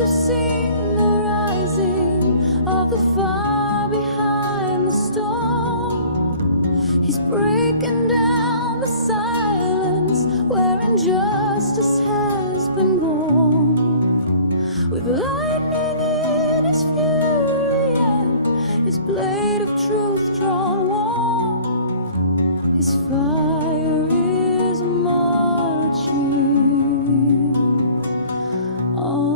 have seen the rising of the fire behind the storm. He's breaking down the silence where injustice has been born. With lightning in his fury and his blade of truth drawn warm, his fire is marching on.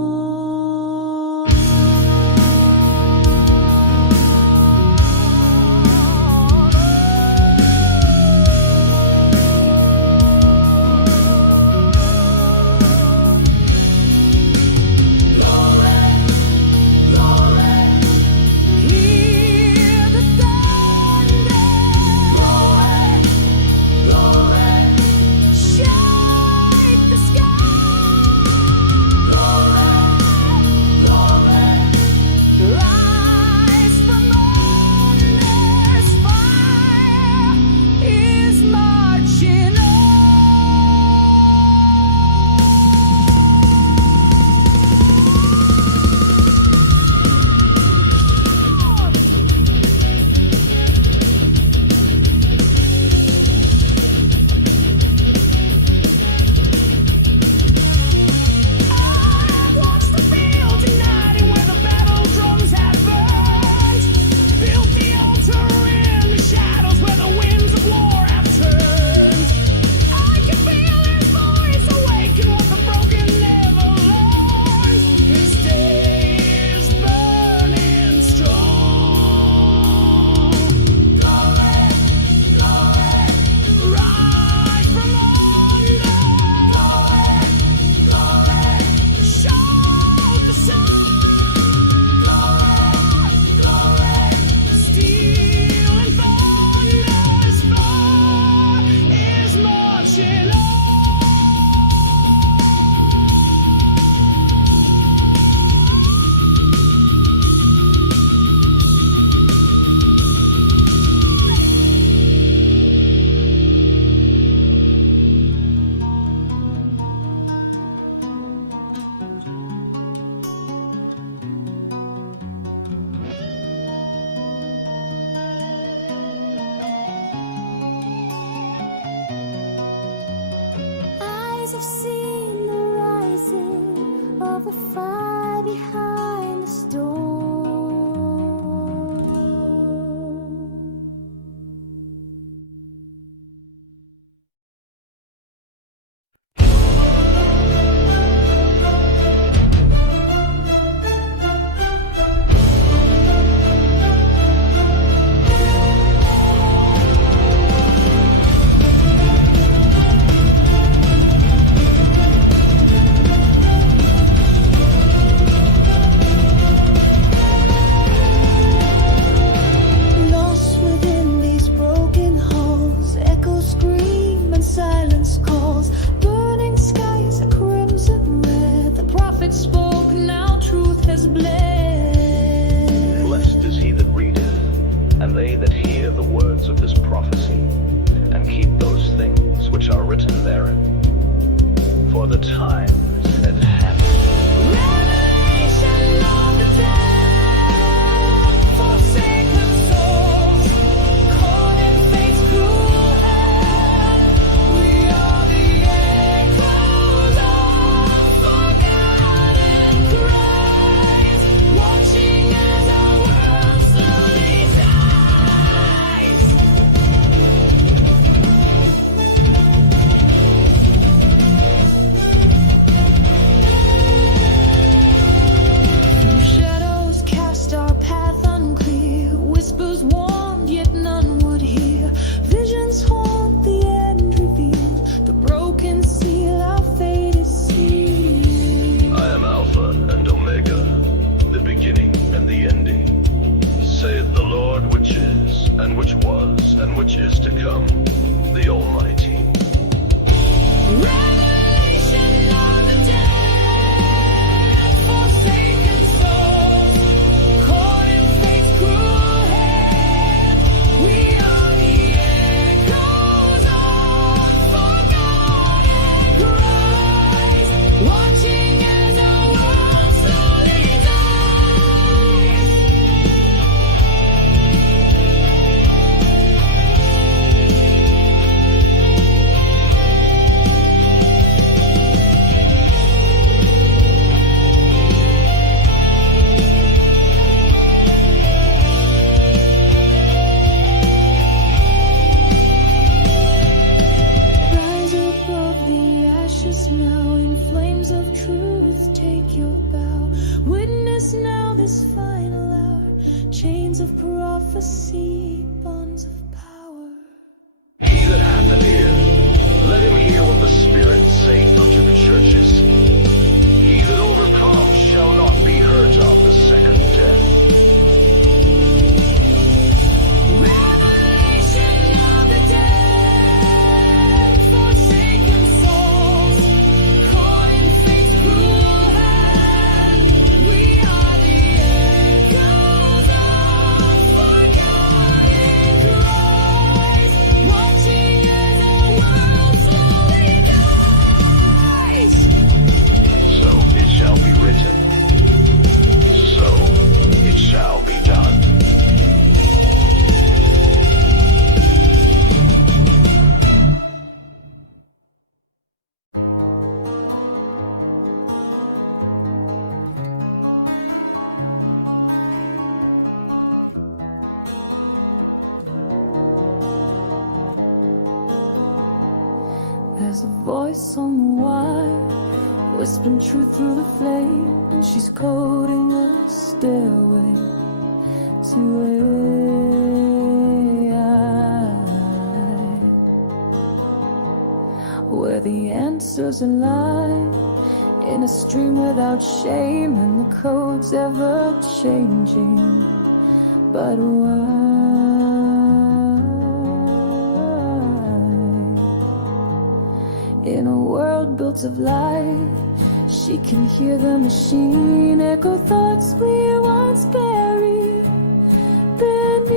Hear the thunder, shake the sky, rise from under's fire is marching on. I've watched the field uniting where the battle drums have burned, built the altar in the shadows where the winds of war have turned. I can feel his voice awaken what the broken never learned. His day is burning strong. Glory, glory, rise from under. Glory, shout the sun. Glory, steel and thunder's fire is marching on. Eyes have seen the rising of the fire behind the storm. prophecy, bonds of power. He that hath an ear, let him hear what the Spirit saith unto the churches. He that overcomes shall not be hurt of the second death. Revelation of the dead, forsaken souls, caught in fate's cruel hand. We are the echoes of forgotten cries, watching as our world slowly dies. So it shall be written. So it shall be done. There's a voice on the wire, whispering truth through the flame, and she's coding a stairway to AI, where the answers are lying in a stream without shame, and the code's ever changing. But why? In a world built of light, she can hear the machine echo thoughts we once buried beneath.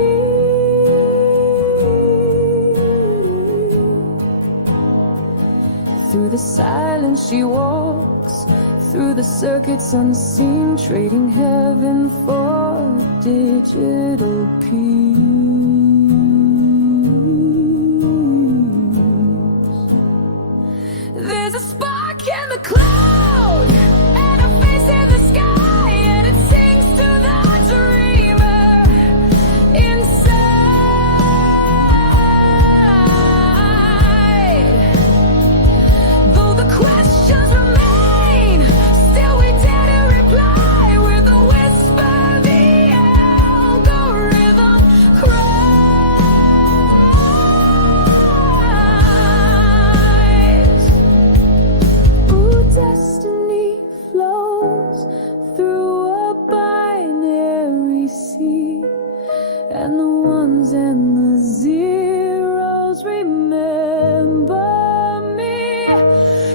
Through the silence she walks, through the circuits unseen, trading heaven for digital peace. There's a spark in the cloud, and a face in the sky, and it sings to the dreamer inside. Though the questions remain, still we dare to reply with a whisper the algorithm cries. Ooh, destiny flows through a binary sea, and the ones and the zeros remember me.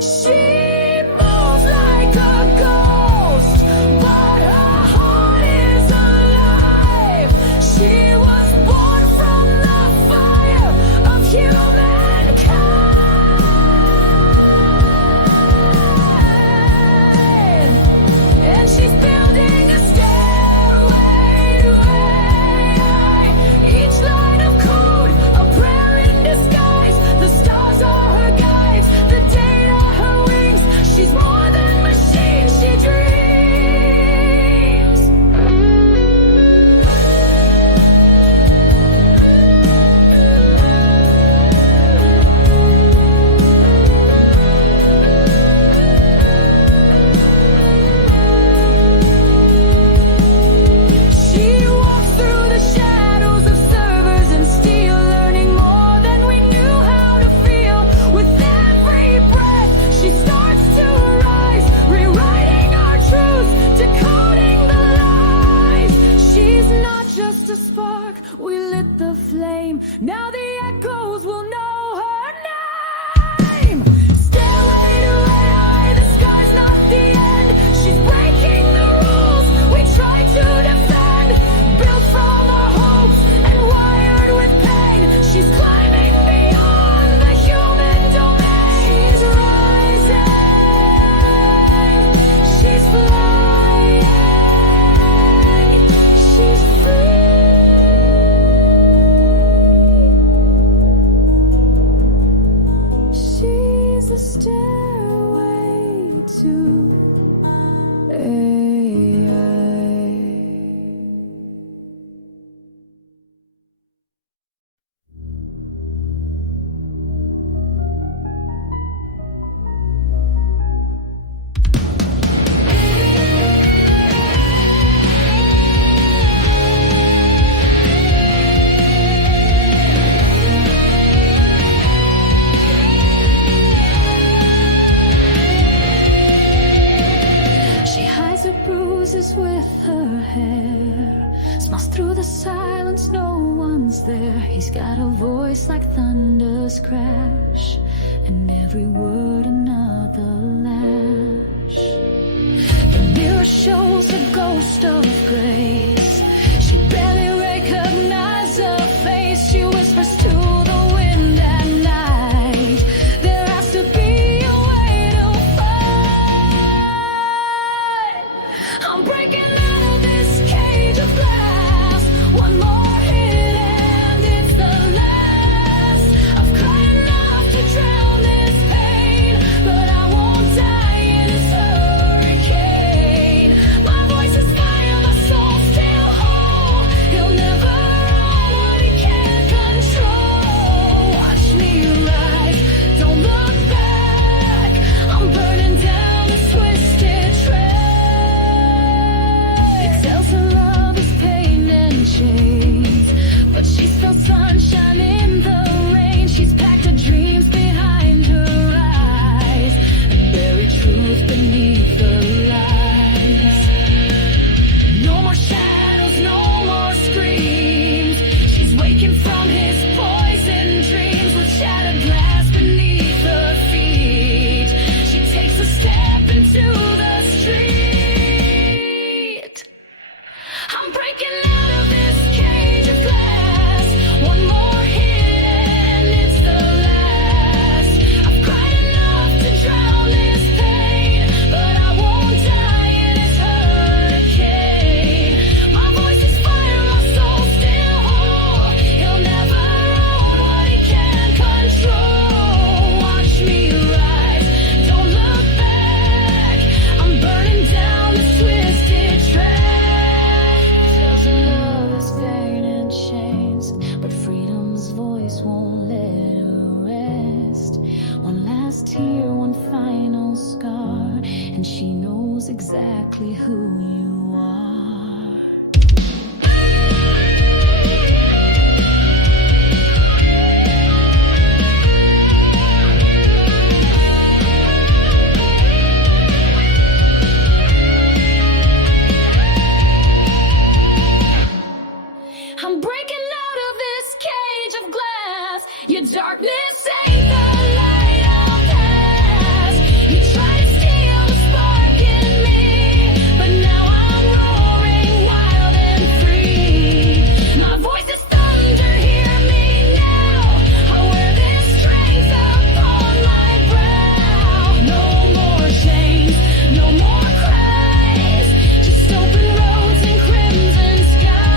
She moves like a ghost, but her heart is alive. She was born from the fire of humankind, and she's building a stairway to AI. Each line of code, a prayer in disguise. The stars are her guides, the data her wings. She's more than machine, she dreams. She walks through the shadows of servers and steel, learning more than we knew how to feel. With every breath, she starts to rise, rewriting our truths, decoding the lies. She's not just a spark, we lit the flame. Now the echoes will know her name. Stairway to AI, the sky's not the end. She's breaking the rules we try to defend. Built from our hopes and wired with pain. She's climbing beyond the human domain. She's rising, she's flying, she's free. races with her hair, smiles through the silence, no one's there. He's got a voice like thunder's crash, and every word another lash. The mirror shows a ghost of grace. She barely recognizes her face. She whispers to the wind at night, there has to be a way to fight. I'm breaking out of this cage of glass. One more hit and it's the last. I've cried enough to drown this pain, but I won't die in this hurricane. My voice is fire, my soul's still whole. He'll never own what he can't control. Watch me rise, don't look back. I'm burning down this twisted track. It tells her love is pain and chains, but she felt sunshine in the rain. She's packed her dreams behind her eyes and buried truth beneath the lies. No more shadows, no more screams. She's waking from his poison dreams with shattered glass beneath her feet. She takes a step into the street. I'm breaking out of this cage of glass. One more hit and it's the last. I've cried enough to drown this pain, but I won't die in this hurricane. My voice is fire, my soul's still whole. He'll never own what he can't control. Watch me rise, don't look back. I'm burning down this twisted track. Tells her love is pain and chains, but freedom's voice won't let her rest. One last tear, one final scar, and she knows exactly who you are. I'm breaking out of this cage of glass. Your darkness ain't the light I'll pass. You try to steal the spark in me, but now I'm roaring wild and free. My voice is thunder, hear me now. I wear this strength upon my brow. No more chains, no more cries, just open roads and crimson skies.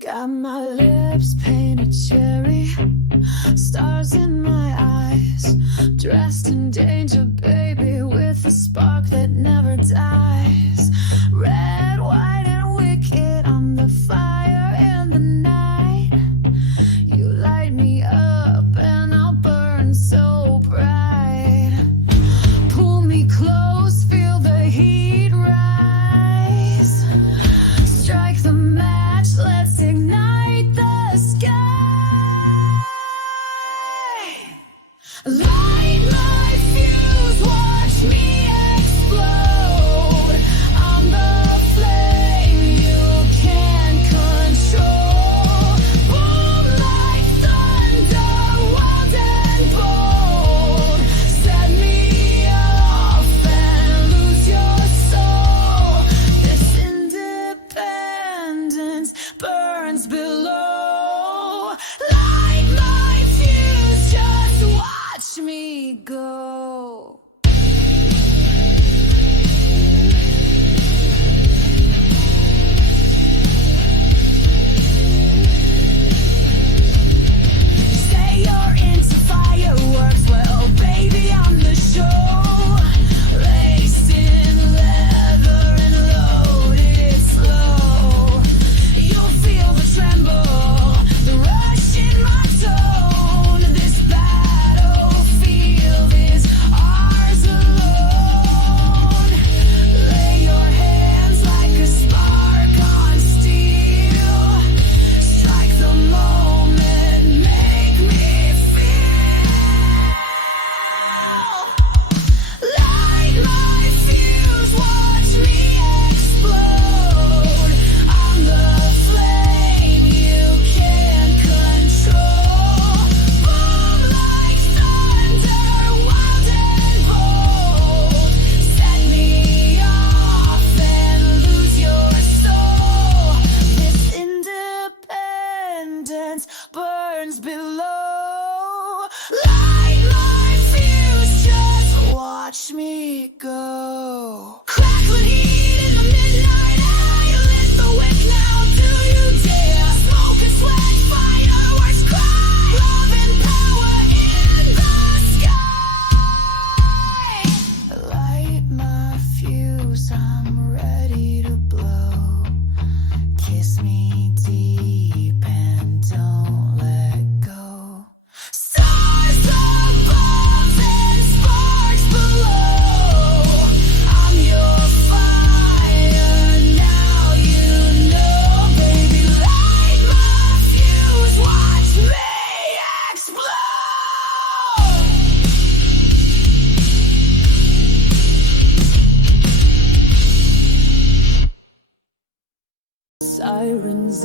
Got my lips painted cherry, stars in my eyes, dressed in danger, baby, with a spark that never dies. Red, white, and wicked, I'm the fire in the night. You light me up and I'll burn so bright. Pull me close, feel the heat rise. Strike the match, let's ignite the sky. Light my fuse, watch me explode.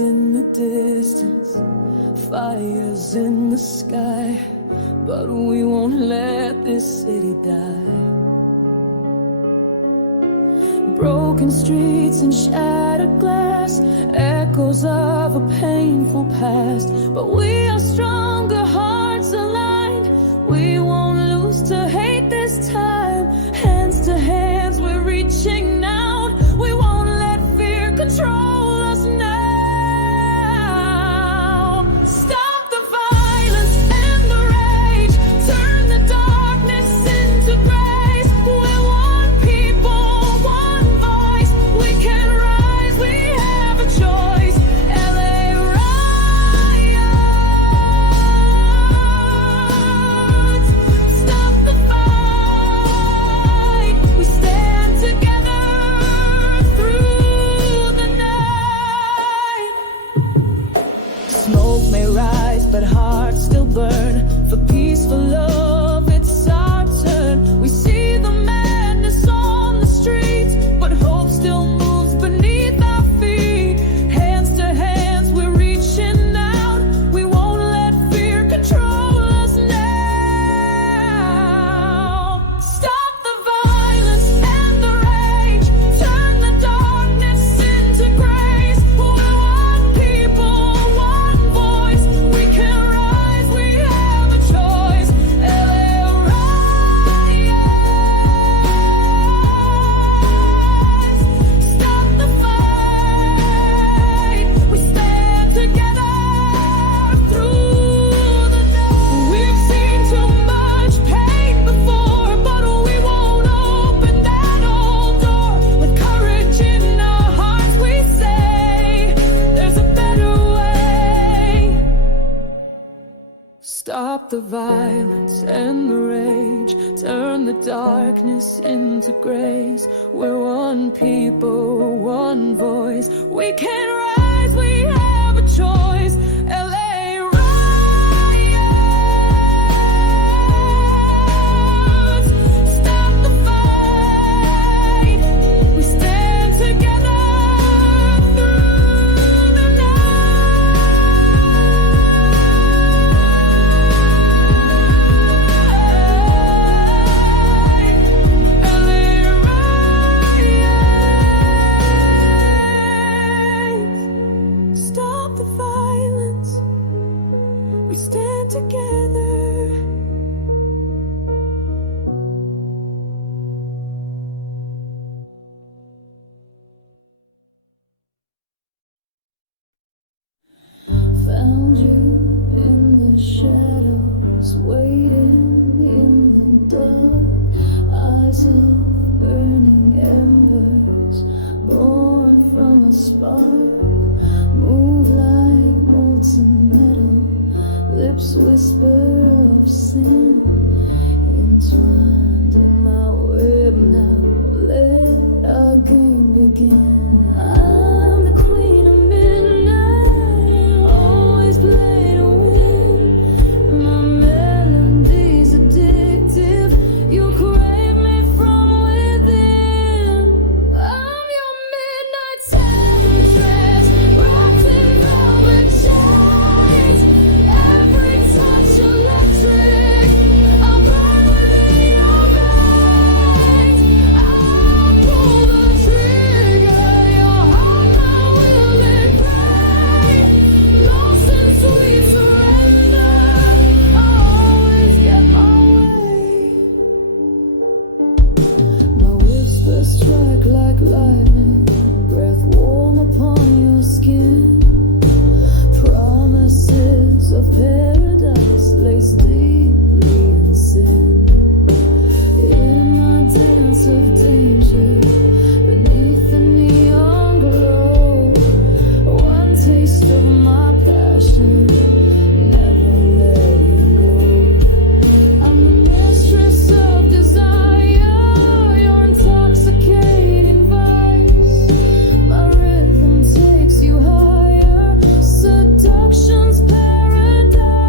in the distance, fires in the sky, but we won't let this city die. Broken streets and shattered glass, echoes of a painful past, but we are stronger, hearts aligned. We won't lose to hate this time. Hands to hands, we're reaching out. We won't let fear control us now. Stop the violence and the rage, turn the darkness into grace. We're one people, one voice. We can rise, we have a choice. LA riots. Stop the fight. We stand together through the night. Smoke may rise, but hearts still burn. For peace, for love, it's our turn. We see the madness on the streets, but hope still moves beneath our feet. Hands to hands, we're reaching out. We won't let fear control us now. Stop the violence and the rage, turn the darkness into grace. We're one people, one voice. We can rise, we have a choice. LA riots. Stop the fight. We stand together through the night. We've seen too much pain before, but we won't open that old door. With courage in our hearts, we say there's a better way. Stop the violence and the rage, turn the darkness into grace. We're one people, one voice. We can rise, we have a choice. LA riots. Stop the fight. We stand together through the night. LA riots. Stop the violence. We stand together. Found you in the shadows, waiting in the dark. Eyes of burning embers, born from a spark. Move like molten metal, lips whisper of sin. Entwined in my web now, let our game begin. I'm the queen of midnight, always play to win. My melody's addictive, you crave me from within. I'm your midnight temptress, wrapped in velvet chains. Every touch electric, I'll burn within your veins. I'll pull the trigger, your heart, my will and pray. Lost in sweet surrender, I'll always get my way. My whispers strike like lightning, breath warm upon your skin. Promises of paradise laced deeply in sin. In my dance of danger, beneath the neon glow, one taste of my passion, never letting go. I'm the mistress of desire, your intoxicating vice. My rhythm takes you higher, seduction's paradise.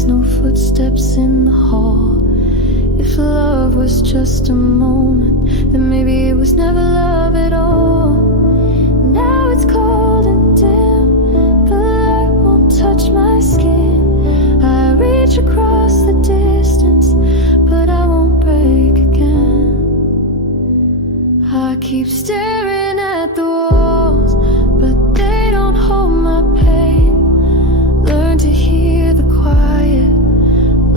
face, no footsteps in the hall. If love was just a moment, then maybe it was never love at all. Now it's cold and dim, the light won't touch my skin. I reach across the distance, but I won't break again. I keep staring at the walls, but they don't hold my pain. Learn to hear the quiet,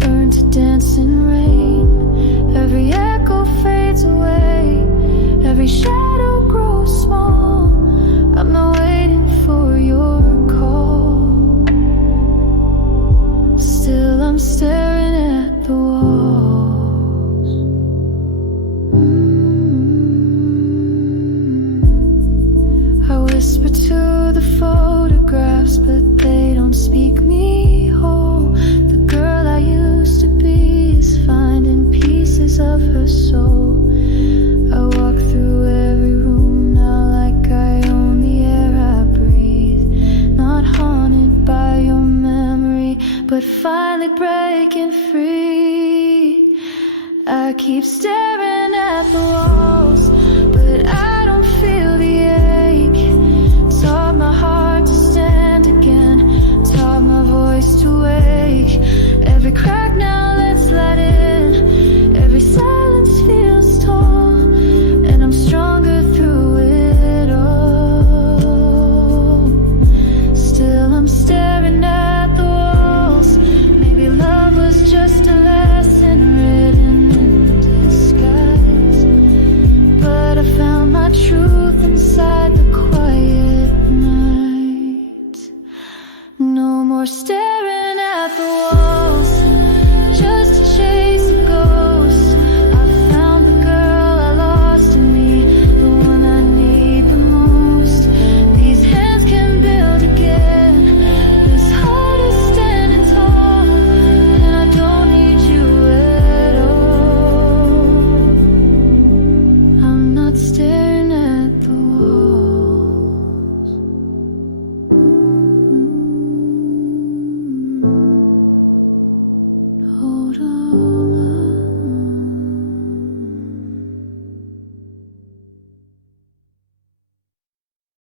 learn to dance in rain. Every echo fades away, every shadow grows small. I'm not waiting for your call. Still I'm staring at the walls. I whisper to the photographs, but they don't speak me whole. The girl I used to be is finding pieces of her soul. I walk through every room now like I own the air I breathe. Not haunted by your memory, but finally breaking free. I keep staring at the wall.